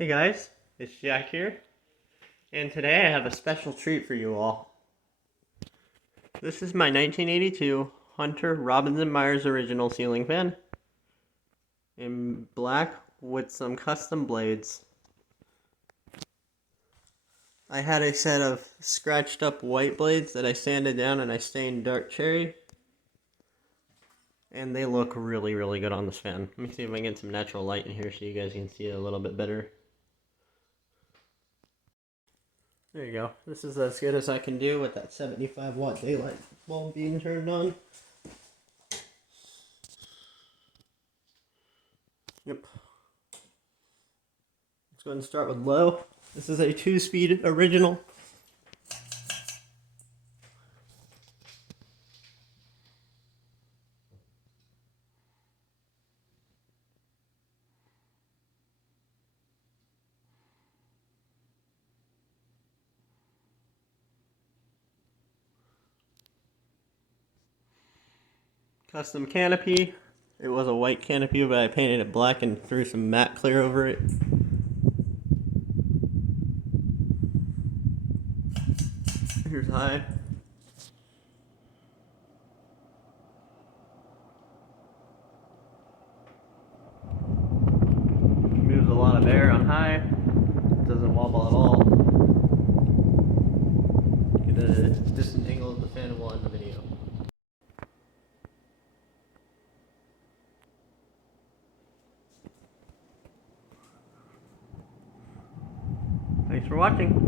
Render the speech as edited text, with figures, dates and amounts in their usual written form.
Hey guys, it's Jack here, and today I have a special treat for you all. This is my 1982 Hunter Robinson Myers original ceiling fan in black with some custom blades. I had a set of scratched up white blades that I sanded down and I stained dark cherry, and they look really good on this fan. Let me see if I can get some natural light in here so you guys can see it a little bit better. There you go. This is as good as I can do with that 75 watt daylight bulb being turned on. Yep. Let's go ahead and start with low. This is a 2-speed original. Custom canopy. It was a white canopy, but I painted it black and threw some matte clear over it. Here's high. Moves a lot of air on high. It doesn't wobble at all. Get a distant angle of the fan while in the video. Thanks for watching.